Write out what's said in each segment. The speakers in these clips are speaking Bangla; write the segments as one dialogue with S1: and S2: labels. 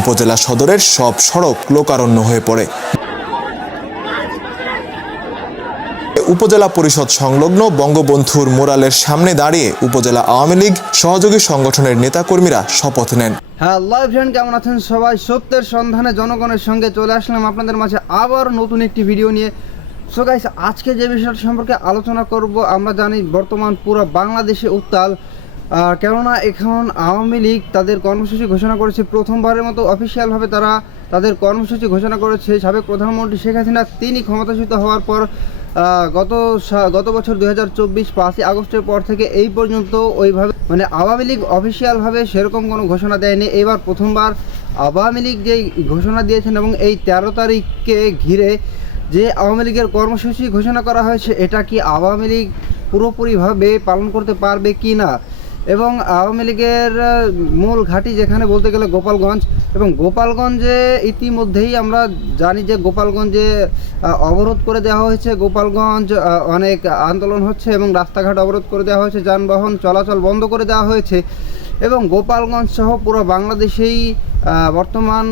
S1: উপজেলা সদরের সব সড়ক লোকারণ্য হয়ে পড়ে। উপজেলা পরিষদ সংলগ্ন বঙ্গবন্ধুর মোরালের সামনে দাঁড়িয়ে উপজেলা আওয়ামী লীগ সহযোগী সংগঠনের নেতাকর্মীরা শপথ নেন।
S2: হ্যালো ফ্রেন্ড কেমন আছেন সবাই? সত্যের সন্ধানে জনগণের সঙ্গে চলে আসলাম আপনাদের মাঝে আবার নতুন একটি ভিডিও নিয়ে। সো গাইস আজকে যে বিষয়টা সম্পর্কে আলোচনা করব, আমরা জানি বর্তমান পুরো বাংলাদেশে উত্তাল। কেননা এখন আওয়ামী লীগ তাদের কর্মসূচি ঘোষণা করেছে, প্রথমবারের মতো অফিসিয়ালভাবে তারা তাদের কর্মসূচি ঘোষণা করেছে। সাবেক প্রধানমন্ত্রী শেখ হাসিনা, তিনি ক্ষমতাচ্যুত হওয়ার পর গত গত বছর দু হাজার চব্বিশ পাঁচই আগস্টের পর থেকে এই পর্যন্ত ওইভাবে মানে আওয়ামী লীগ অফিসিয়ালভাবে সেরকম কোনো ঘোষণা দেয়নি। এবার প্রথমবার আওয়ামী লীগ যেই ঘোষণা দিয়েছেন এবং এই তেরো তারিখকে ঘিরে যে আওয়ামী লীগের কর্মসূচি ঘোষণা করা হয়েছে, এটা কি আওয়ামী লীগ পুরোপুরিভাবে পালন করতে পারবে কি না? এবং আওয়ামী লীগের মূল ঘাঁটি যেখানে বলতে গেলে গোপালগঞ্জ এবং গোপালগঞ্জে ইতিমধ্যেই আমরা জানি যে গোপালগঞ্জে অবরোধ করে দেওয়া হয়েছে। গোপালগঞ্জ অনেক আন্দোলন হচ্ছে এবং রাস্তাঘাট অবরোধ করে দেওয়া হয়েছে, যানবাহন চলাচল বন্ধ করে দেওয়া হয়েছে এবং গোপালগঞ্জ সহ পুরো বাংলাদেশেই বর্তমান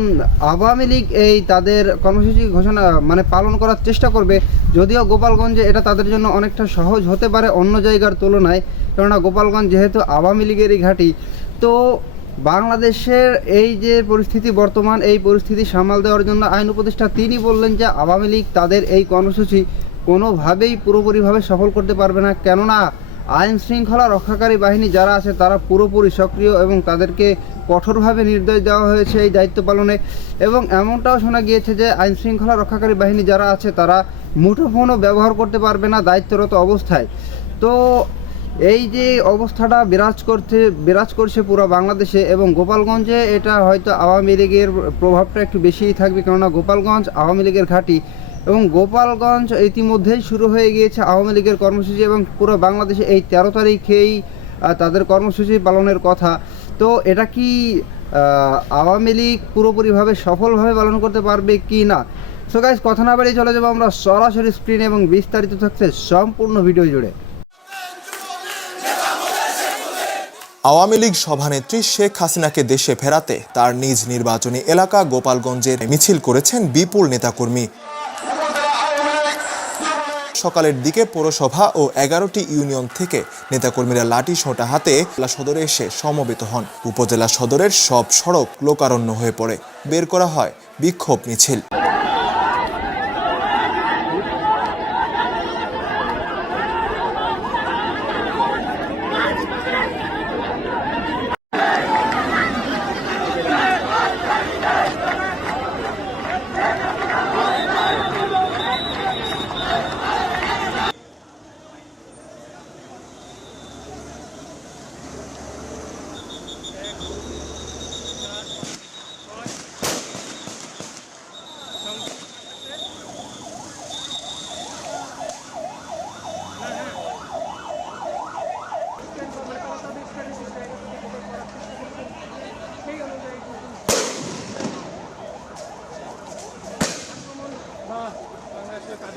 S2: আওয়ামী লীগ এই তাদের কর্মসূচি ঘোষণা মানে পালন করার চেষ্টা করবে। যদিও গোপালগঞ্জে এটা তাদের জন্য অনেকটা সহজ হতে পারে অন্য জায়গার তুলনায় কেননা গোপালগঞ্জ যেহেতু আওয়ামী লীগেরই ঘাঁটি, তো বাংলাদেশের এই যে পরিস্থিতি বর্তমান, এই পরিস্থিতি সামাল দেওয়ার জন্য আইন উপদেষ্টা তিনি বললেন যে আওয়ামী লীগ তাদের এই কর্মসূচি কোনোভাবেই পুরোপুরিভাবে সফল করতে পারবে না। কেননা আইন শৃঙ্খলা রক্ষাকারী বাহিনী যারা আছে, তারা পুরোপুরি সক্রিয় এবং তাদেরকে কঠোরভাবে নির্দেশ দেওয়া হয়েছে এই দায়িত্ব পালনে। এবং এমনটাও শোনা গিয়েছে যে আইন শৃঙ্খলা রক্ষাকারী বাহিনী যারা আছে, তারা মুঠোফোনও ব্যবহার করতে পারবে না দায়িত্বরত অবস্থায়। তো এই যে অবস্থাটা বিরাজ করতে বিরাজ করছে পুরো বাংলাদেশে এবং গোপালগঞ্জে, এটা হয়তো আওয়ামী লীগের প্রভাবটা একটু বেশিই থাকবে, কেননা গোপালগঞ্জ আওয়ামী লীগের ঘাঁটি এবং গোপালগঞ্জ ইতিমধ্যেই শুরু হয়ে গিয়েছে আওয়ামী লীগের কর্মসূচি এবং পুরো বাংলাদেশে এই তেরো তারিখেই তাদের কর্মসূচি পালনের কথা। তো এটা কি আওয়ামী লীগ পুরোপুরিভাবে সফলভাবে পালন করতে পারবে কি না? সো গাইজ কথা না বাড়িয়ে চলে যাব আমরা সরাসরি স্ক্রিনে এবং বিস্তারিত থাকছে সম্পূর্ণ ভিডিও জুড়ে।
S1: আওয়ামী লীগ সভানেত্রী শেখ হাসিনাকে দেশে ফেরাতে তার নিজ নির্বাচনী এলাকা গোপালগঞ্জের মিছিল করেছেন বিপুল নেতাকর্মী। সকালের দিকে পৌরসভা ও এগারোটি ইউনিয়ন থেকে নেতাকর্মীরা লাঠি সোঁটা হাতে সদরে এসে সমবেত হন। উপজেলা সদরের সব সড়ক লোকারণ্য হয়ে পড়ে। বের করা হয় বিক্ষোভ মিছিল।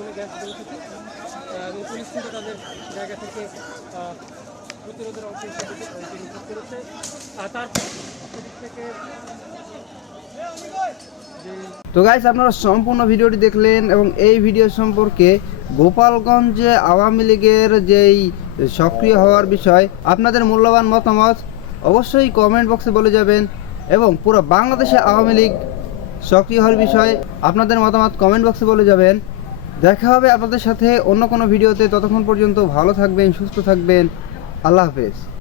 S3: আধুনিক গ্যাস পরিস্থিতি এবং পুলিশ কিন্তু তাদের জায়গা থেকে প্রতিরোধের অংশ হিসেবে নিয়োগ করেছে। তারপর থেকে
S2: তো গাইস আপনারা সম্পূর্ণ ভিডিওটি দেখলেন এবং এই ভিডিও সম্পর্কে গোপালগঞ্জে আওয়ামী লীগের যেই সক্রিয় হওয়ার বিষয়, আপনাদের মূল্যবান মতামত অবশ্যই কমেন্ট বক্সে বলে যাবেন এবং পুরো বাংলাদেশে আওয়ামী লীগ সক্রিয় হওয়ার বিষয় আপনাদের মতামত কমেন্ট বক্সে বলে যাবেন। দেখা হবে আপনাদের সাথে অন্য কোনো ভিডিওতে। ততক্ষণ পর্যন্ত ভালো থাকবেন, সুস্থ থাকবেন। আল্লাহ হাফেজ।